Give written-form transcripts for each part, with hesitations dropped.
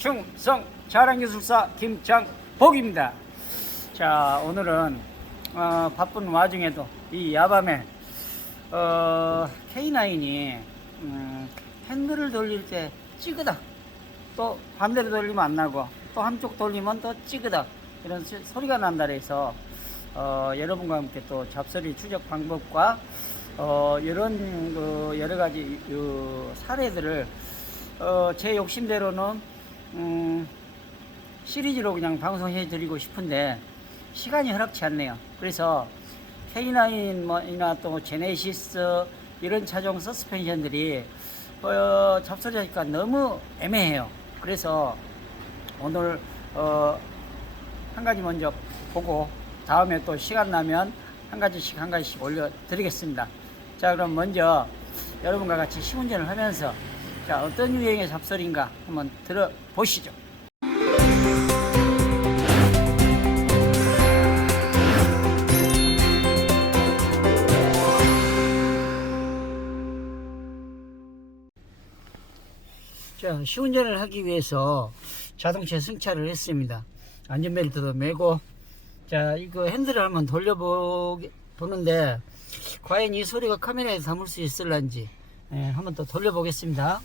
충성 자랑기술사 김창복입니다. 자, 오늘은 바쁜 와중에도 이 야밤에 K9이 핸들을 돌릴 때 찌그덕, 또 반대로 돌리면 안 나고 또 한쪽 돌리면 더 찌그덕 이런 소리가 난다 그래서 여러분과 함께 또 잡소리 추적 방법과 이런 여러 가지 사례들을 제 욕심대로는 시리즈로 그냥 방송해 드리고 싶은데 시간이 허락치 않네요. 그래서 K9이나 또 제네시스 이런 차종 서스펜션들이 잡소리 하니까 너무 애매해요. 그래서 오늘 한 가지 먼저 보고 다음에 또 시간 나면 한 가지씩 올려 드리겠습니다. 자, 그럼 먼저 여러분과 같이 시운전을 하면서 자, 어떤 유형의 잡소리인가 한번 들어보시죠. 자, 시운전을 하기 위해서 자동차 승차를 했습니다. 안전벨트도 매고, 자, 이거 핸들을 한번 돌려보는데 과연 이 소리가 카메라에 담을 수 있을런지 한번 또 돌려보겠습니다.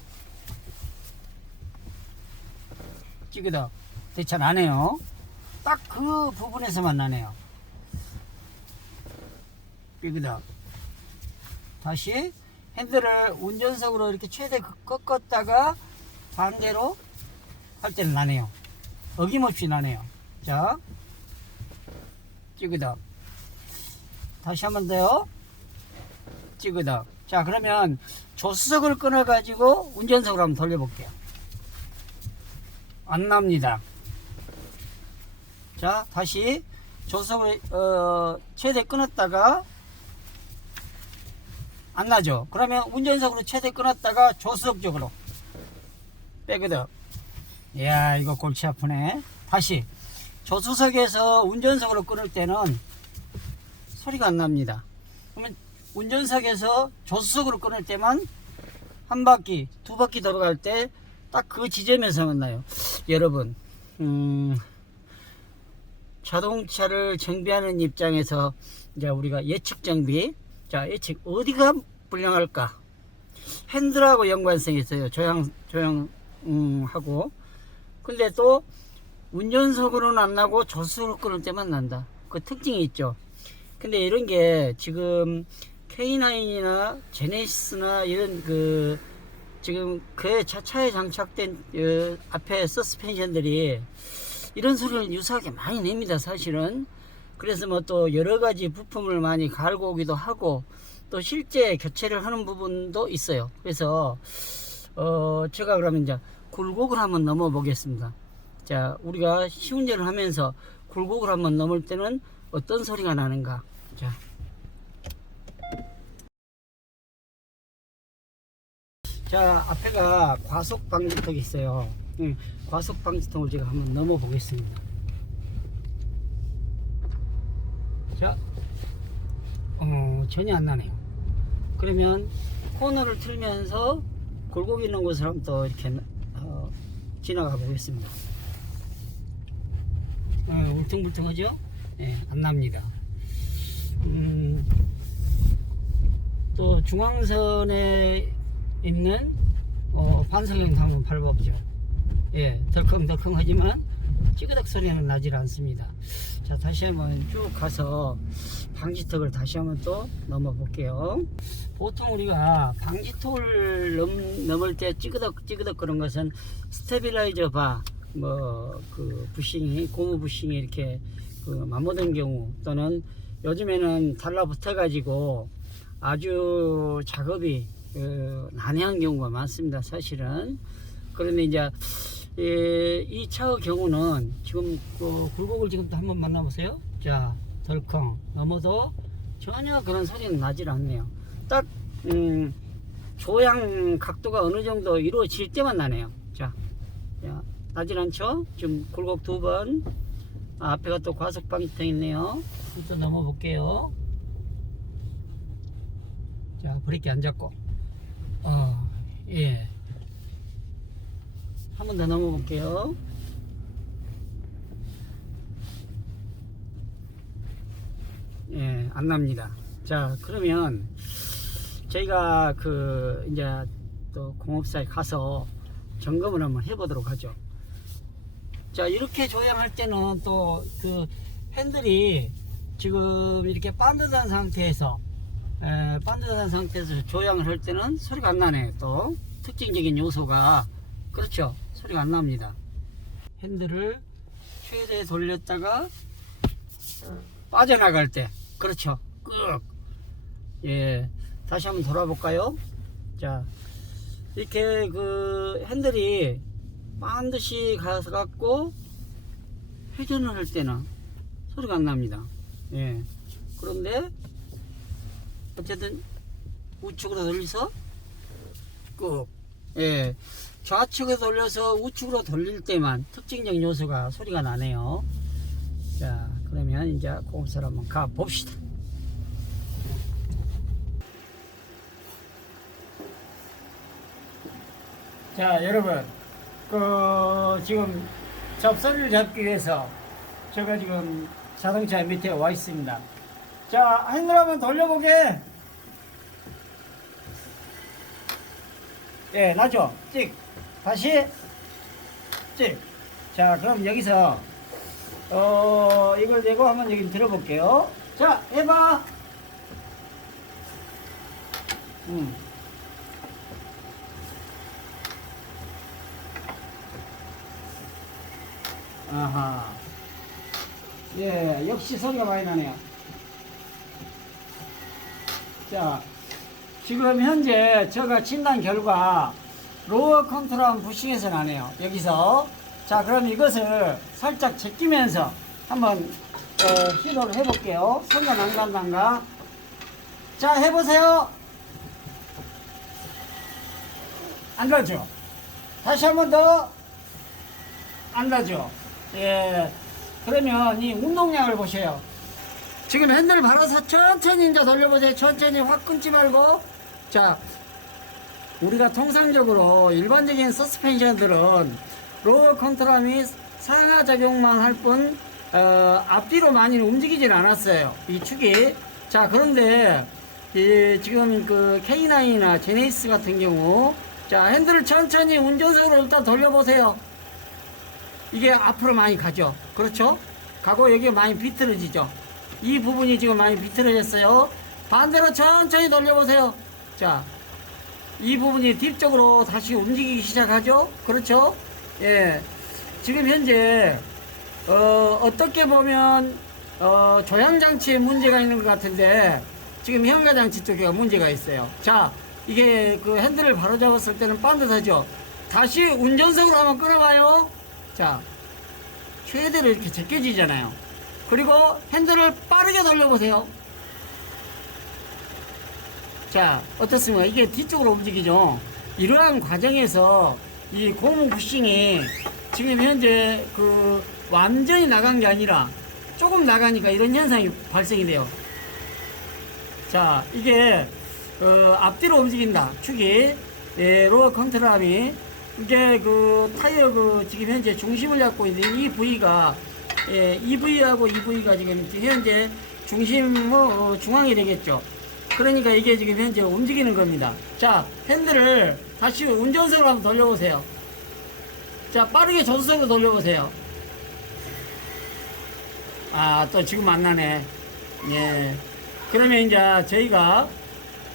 찌그덕 대차 나네요. 딱 그 부분에서만 나네요. 삐그덕. 다시 핸들을 운전석으로 이렇게 최대 꺾었다가 반대로 할 때는 나네요. 어김없이 나네요. 자, 찌그덕. 다시 한 번 더요. 찌그덕. 자, 그러면 조수석을 끊어 가지고 운전석으로 한번 돌려볼게요. 안 납니다. 자, 다시 조수석을 최대 끊었다가 안 나죠. 그러면 운전석으로 최대 끊었다가 조수석 쪽으로 빼거든. 이야, 이거 골치 아프네. 다시 조수석에서 운전석으로 끊을 때는 소리가 안 납니다. 그러면 운전석에서 조수석으로 끊을 때만 한 바퀴, 두 바퀴 돌아갈 때 딱 그 지점에서만 나요. 여러분, 자동차를 정비하는 입장에서 이제 우리가 예측 정비, 자, 예측 어디가 불량할까? 핸들하고 연관성이 있어요. 조향하고. 근데 또 운전석으로는 안 나고 조수석으로 끊을 때만 난다. 그 특징이 있죠. 근데 이런 게 지금 K9이나 제네시스나 이런 지금 그 차에 장착된 앞에 서스펜션들이 이런 소리를 유사하게 많이 냅니다, 사실은. 그래서 뭐 또 여러 가지 부품을 많이 갈고 오기도 하고 또 실제 교체를 하는 부분도 있어요. 그래서 제가 그러면 이제 굴곡을 한번 넘어 보겠습니다. 자, 우리가 시운전을 하면서 굴곡을 한번 넘을 때는 어떤 소리가 나는가. 자, 앞에가 과속 방지턱이 있어요. 과속 방지턱을 제가 한번 넘어 보겠습니다. 자, 전혀 안 나네요. 그러면 코너를 틀면서 굴곡 있는 곳을 한번 또 이렇게 지나가 보겠습니다. 울퉁불퉁하죠? 네, 안 납니다. 또 중앙선에 있는 반사경도 한번 밟아보죠. 예, 덜컹덜컹하지만 찌그덕 소리는 나질 않습니다. 자, 다시 한번 쭉 가서 방지턱을 다시 한번 또 넘어 볼게요. 보통 우리가 방지턱을 넘을 때 찌그덕 그런 것은 스테빌라이저 바 부싱이 고무 부싱이 이렇게 맞모든 경우, 또는 요즘에는 달라붙어 가지고 아주 작업이 난해한 경우가 많습니다, 사실은. 그런데 이제 이 차의 경우는 지금 굴곡을 지금 또 한번 만나보세요. 자, 덜컹 넘어도 전혀 그런 소리는 나질 않네요. 딱 조향 각도가 어느 정도 이루어질 때만 나네요. 자, 나질 않죠? 지금 굴곡 두 번. 앞에가 또 과속 방지턱 있네요. 또 넘어 볼게요. 자, 브레이크 안 잡고 예, 한 번 더 넘어 볼게요. 예, 안 납니다. 자, 그러면 저희가 그 이제 또 공업사에 가서 점검을 한번 해보도록 하죠. 자, 이렇게 조향할 때는 또 그 핸들이 지금 이렇게 반듯한 상태에서 조향을 할 때는 소리가 안 나네. 또 특징적인 요소가, 그렇죠, 소리가 안 납니다. 핸들을 최대 돌렸다가 빠져나갈 때, 그렇죠, 끄. 예, 다시 한번 돌아볼까요? 자, 이렇게 그 핸들이 반드시 가서 갖고 회전을 할 때는 소리가 안 납니다. 예, 그런데 어쨌든 우측으로 돌려서 꾹, 예, 좌측으로 돌려서 우측으로 돌릴 때만 특징적 요소가 소리가 나네요. 자, 그러면 이제 공업사로 한번 가 봅시다. 자, 여러분, 지금 접선을 잡기 위해서 제가 지금 자동차 밑에 와 있습니다. 자, 핸들 한번 돌려보게. 예, 나죠? 찍. 다시 찍. 자, 그럼 여기서 이걸 내고 한번 여기 들어볼게요. 자, 해봐. 아하. 예, 역시 소리가 많이 나네요. 자, 지금 현재 제가 진단 결과 로어 컨트롤 부싱에서 나네요. 여기서. 자, 그럼 이것을 살짝 제끼면서 한번 시도를 해볼게요. 소리가 난가 안 난가. 자, 해보세요. 안 나죠? 다시 한번 더. 안 나죠? 예. 그러면 이 운동량을 보세요. 지금 핸들을 발아서 천천히 이제 돌려보세요. 천천히 확 끊지 말고. 자, 우리가 통상적으로 일반적인 서스펜션들은 로어 컨트롤 및 상하작용만 할 뿐 앞뒤로 많이 움직이질 않았어요, 이 축이. 자, 그런데 지금 그 K9이나 제네시스 같은 경우, 자, 핸들을 천천히 운전석으로 일단 돌려보세요. 이게 앞으로 많이 가죠. 그렇죠? 가고 여기 많이 비틀어지죠. 이 부분이 지금 많이 비틀어졌어요. 반대로 천천히 돌려보세요. 자, 이 부분이 뒤쪽으로 다시 움직이기 시작하죠. 그렇죠? 예. 지금 현재 어떻게 보면 조향장치에 문제가 있는 것 같은데 지금 현가장치 쪽에 문제가 있어요. 자, 이게 그 핸들을 바로 잡았을 때는 반듯하죠. 다시 운전석으로 한번 끊어봐요. 자, 최대로 이렇게 제껴지잖아요. 그리고 핸들을 빠르게 돌려보세요. 자, 어떻습니까? 이게 뒤쪽으로 움직이죠. 이러한 과정에서 이 고무 부싱이 지금 현재 그 완전히 나간 게 아니라 조금 나가니까 이런 현상이 발생이 돼요. 자, 이게 앞뒤로 움직인다, 축이. 예, 로어 컨트롤이 이게 그 타이어 그 지금 현재 중심을 잡고 있는 이 부위가, 예, 이 부위하고 이 부위가 지금 현재 중심 중앙이 되겠죠. 그러니까 이게 지금 현재 움직이는 겁니다. 자, 핸들을 다시 운전석으로 한번 돌려보세요. 자, 빠르게 조수석으로 돌려보세요. 아, 또 지금 안 나네. 예. 그러면 이제 저희가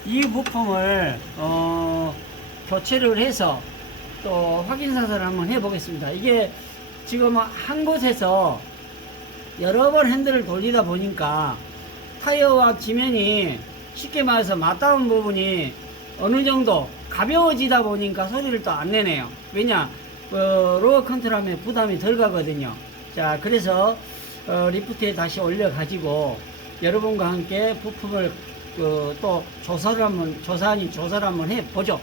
이 부품을 교체를 해서 또 확인 사살을 한번 해 보겠습니다. 이게 지금 한 곳에서 여러 번 핸들을 돌리다 보니까 타이어와 지면이 쉽게 말해서 맞닿은 부분이 어느 정도 가벼워지다 보니까 소리를 또 안 내네요. 왜냐? 로어 컨트롤에 부담이 덜 가거든요. 자, 그래서 리프트에 다시 올려 가지고 여러분과 함께 부품을 또 조사를 한번 해 보죠.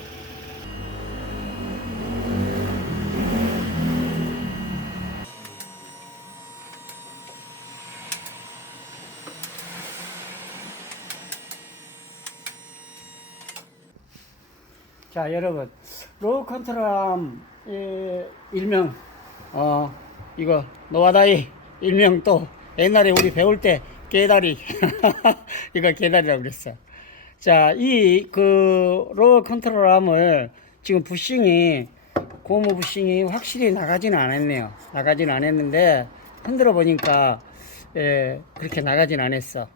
자, 여러분, 로우 컨트롤함 일명 이거 노와다이, 일명 또 옛날에 우리 배울 때 개다리 이거 개다리라고 그랬어. 자, 이 그 로우 컨트롤함을 지금 부싱이 고무 부싱이 확실히 나가지는 않았네요. 나가지는 않았는데 흔들어 보니까 그렇게 나가진 않았어.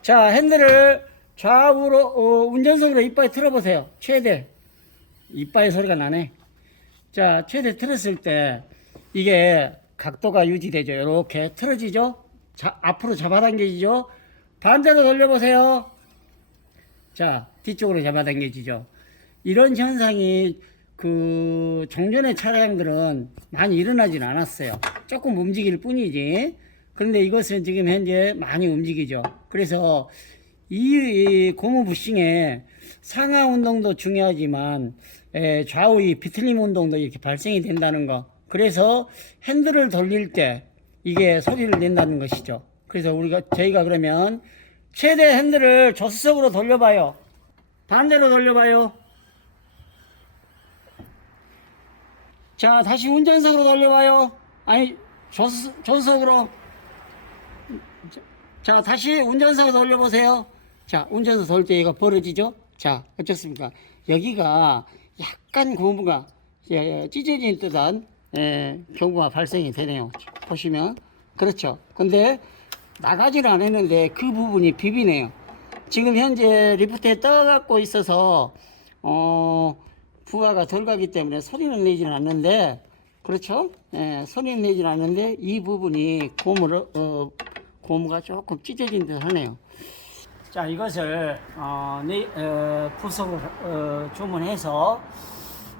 자, 핸들을 좌우로 운전석으로 이빨 틀어보세요. 최대 이빨 소리가 나네. 자, 최대 틀었을 때 이게 각도가 유지되죠. 이렇게 틀어지죠. 자, 앞으로 잡아당겨지죠. 반대로 돌려보세요. 자, 뒤쪽으로 잡아당겨지죠. 이런 현상이 그 종전의 차량들은 많이 일어나진 않았어요. 조금 움직일 뿐이지. 그런데 이것은 지금 현재 많이 움직이죠. 그래서 이 고무 부싱의 상하 운동도 중요하지만 좌우의 비틀림 운동도 이렇게 발생이 된다는 거. 그래서 핸들을 돌릴 때 이게 소리를 낸다는 것이죠. 그래서 저희가 그러면 최대 핸들을 조수석으로 돌려봐요. 반대로 돌려봐요. 자, 다시 운전석으로 돌려봐요. 아니, 조수석으로. 자, 다시 운전석으로 돌려보세요. 자, 운전석 돌 때 얘가 벌어지죠? 자, 어떻습니까? 여기가 약간 고무가 찢어진 듯한 경우가 발생이 되네요. 보시면. 그렇죠. 근데 나가지는 않았는데 그 부분이 비비네요. 지금 현재 리프트에 떠갖고 있어서 부하가 덜 가기 때문에 소리는 내지는 않는데, 그렇죠? 소리는 내지는 않는데 이 부분이 고무가 조금 찢어진 듯 하네요. 자, 이것을 부속을 주문해서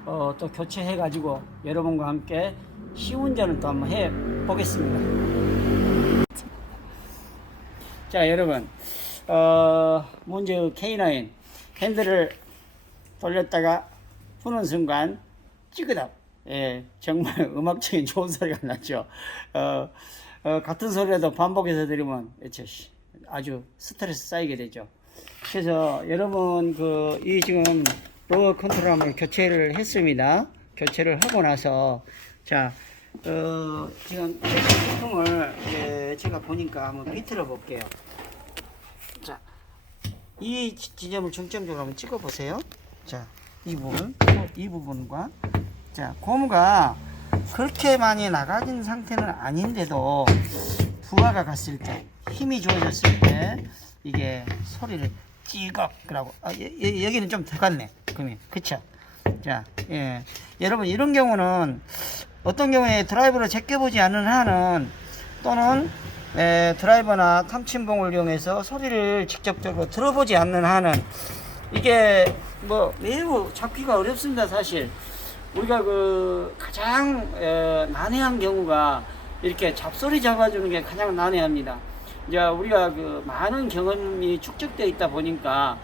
또 교체해 가지고 여러분과 함께 시운전을 또 한번 해 보겠습니다. 자, 여러분, 먼저 K9 핸들을 돌렸다가 푸는 순간 찌그덕, 정말 음악적인 좋은 소리가 났죠. 같은 소리라도 반복해서 들으면 아주 스트레스 쌓이게 되죠. 그래서 여러분 이 지금 로우 컨트롤함을 교체를 했습니다. 교체를 하고 나서 자, 지금 제품을 제가 보니까 한번 비틀어 볼게요. 자, 이 지점을 중점적으로 한번 찍어 보세요. 자, 이 부분과 자, 고무가 그렇게 많이 나가진 상태는 아닌데도 부하가 갔을 때, 힘이 좋아졌을 때 이게 소리를 찌걱이라고. 여기는 좀 더 갔네. 그러면 그쵸? 자, 여러분, 이런 경우는 어떤 경우에 드라이버를 제껴보지 않는 한은, 또는 드라이버나 탐침봉을 이용해서 소리를 직접적으로 들어보지 않는 한은 이게 뭐 매우 잡기가 어렵습니다. 사실 우리가 가장 난해한 경우가 이렇게 잡소리 잡아주는 게 가장 난해합니다. 이제 우리가 많은 경험이 축적되어 있다 보니까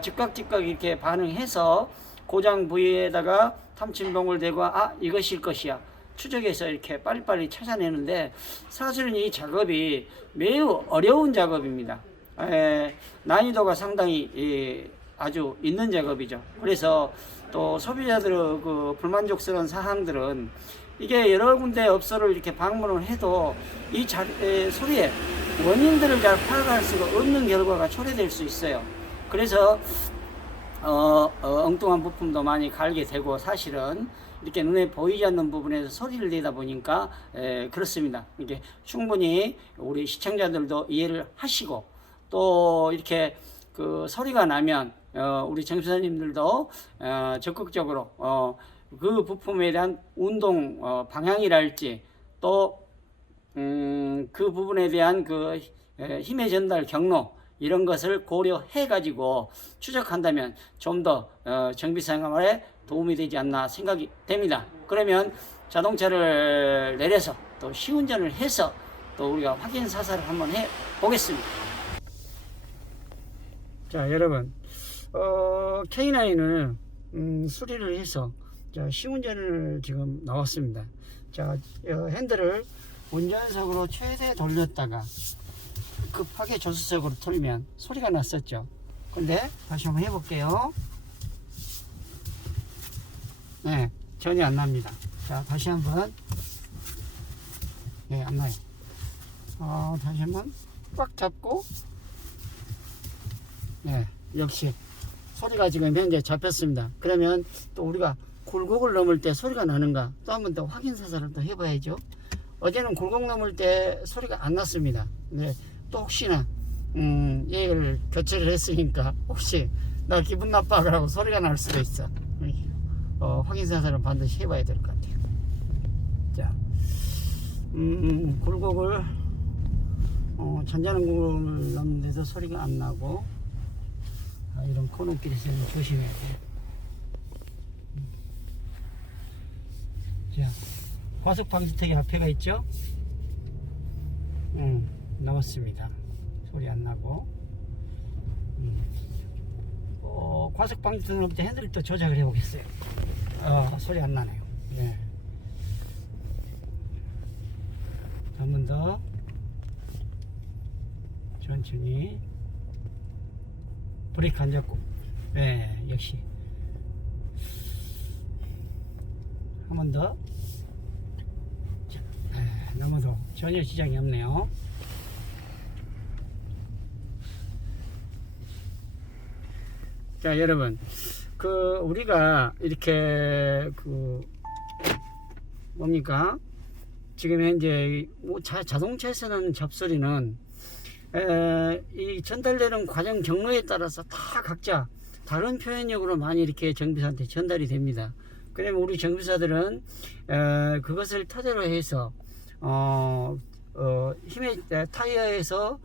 즉각 이렇게 반응해서 고장 부위에다가 탐침봉을 대고 이것일 것이야 추적해서 이렇게 빨리빨리 찾아내는데, 사실은 이 작업이 매우 어려운 작업입니다. 난이도가 상당히 아주 있는 작업이죠. 그래서 또 소비자들의 불만족스러운 사항들은 이게 여러 군데 업소를 이렇게 방문을 해도 이 소리의 원인들을 잘 파악할 수가 없는 결과가 초래될 수 있어요. 그래서 엉뚱한 부품도 많이 갈게 되고, 사실은 이렇게 눈에 보이지 않는 부분에서 소리를 내다 보니까 그렇습니다. 이게 충분히 우리 시청자들도 이해를 하시고, 또 이렇게 소리가 나면 우리 정비사님들도 적극적으로 그 부품에 대한 운동 방향이랄지, 또 그 부분에 대한 힘의 전달 경로, 이런 것을 고려해 가지고 추적한다면 좀 더 정비 생활에 도움이 되지 않나 생각이 됩니다. 그러면 자동차를 내려서 또 시운전을 해서 또 우리가 확인 사살을 한번 해 보겠습니다. 자, 여러분, K9을 수리를 해서 시운전을 지금 나왔습니다. 자, 핸들을 운전석으로 최대 돌렸다가 급하게 조수석으로 틀면 소리가 났었죠. 근데 다시 한번 해볼게요. 네, 전혀 안 납니다. 자, 다시 한번. 네, 안 나요. 다시 한번 꽉 잡고. 네, 역시 소리가 지금 현재 잡혔습니다. 그러면 또 우리가 굴곡을 넘을 때 소리가 나는가 또 한 번 더 확인 사살을 또 해봐야죠. 어제는 굴곡 넘을 때 소리가 안 났습니다. 네, 또 혹시나 얘를 교체를 했으니까 혹시 나 기분 나빠 그러고 소리가 날 수도 있어. 확인 사살은 반드시 해봐야 될 것 같아요. 자, 굴곡을 잔잔한 넘는데도 소리가 안 나고, 이런 코너길에서는 조심해야 돼요. 자, 과속 방지턱이 앞에가 있죠? 넘었습니다. 소리 안 나고. 과속 방지턱 넘을 때 핸들을 또 조작을 해 보겠어요. 소리 안 나네요. 네. 한 번 더 천천히 브레이크 안 잡고. 네, 역시 한 번 더. 넘어도 전혀 지장이 없네요. 자, 여러분, 우리가 이렇게 뭡니까? 지금 현재 자동차에서는 잡소리는 이 전달되는 과정 경로에 따라서 다 각자 다른 표현력으로 많이 이렇게 정비사한테 전달이 됩니다. 그러면 우리 정비사들은 그것을 토대로 해서 힘의 타이어에서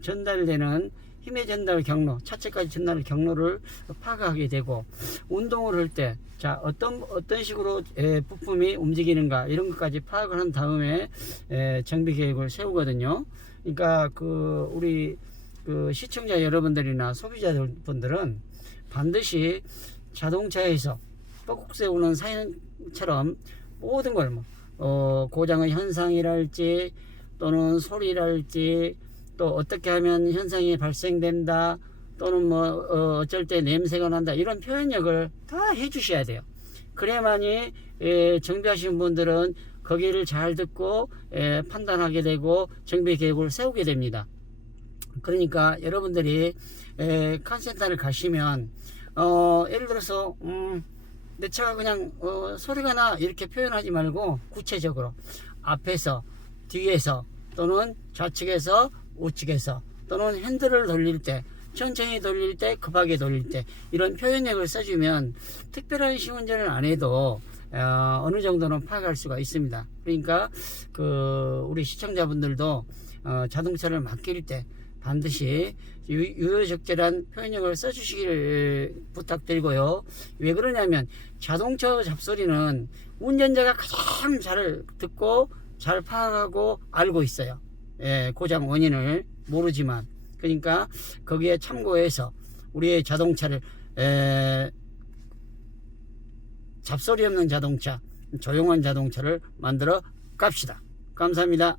전달되는 힘의 전달 경로, 차체까지 전달 경로를 파악하게 되고, 운동을 할 때 자 어떤 식으로 부품이 움직이는가 이런 것까지 파악을 한 다음에 정비 계획을 세우거든요. 그러니까 우리 시청자 여러분들이나 소비자분들은 반드시 자동차에서 뻐꾹 세우는 사연처럼 모든 걸 고장의 현상이랄지 또는 소리랄지 또 어떻게 하면 현상이 발생된다 또는 어쩔 때 냄새가 난다 이런 표현력을 다 해주셔야 돼요. 그래야만이 정비하시는 분들은 거기를 잘 듣고 판단하게 되고 정비 계획을 세우게 됩니다. 그러니까 여러분들이 칸센터를 가시면 예를 들어서 내 차가 그냥 소리가 나 이렇게 표현하지 말고 구체적으로 앞에서 뒤에서 또는 좌측에서 우측에서 또는 핸들을 돌릴 때 천천히 돌릴 때 급하게 돌릴 때 이런 표현력을 써주면 특별한 시운전을 안 해도 어느 정도는 파악할 수가 있습니다. 그러니까 우리 시청자분들도 자동차를 맡길 때 반드시 유효적절한 표현력을 써주시기를 부탁드리고요. 왜 그러냐면 자동차 잡소리는 운전자가 가장 잘 듣고 잘 파악하고 알고 있어요. 고장 원인을 모르지만, 그러니까 거기에 참고해서 우리의 자동차를 잡소리 없는 자동차, 조용한 자동차를 만들어 갑시다. 감사합니다.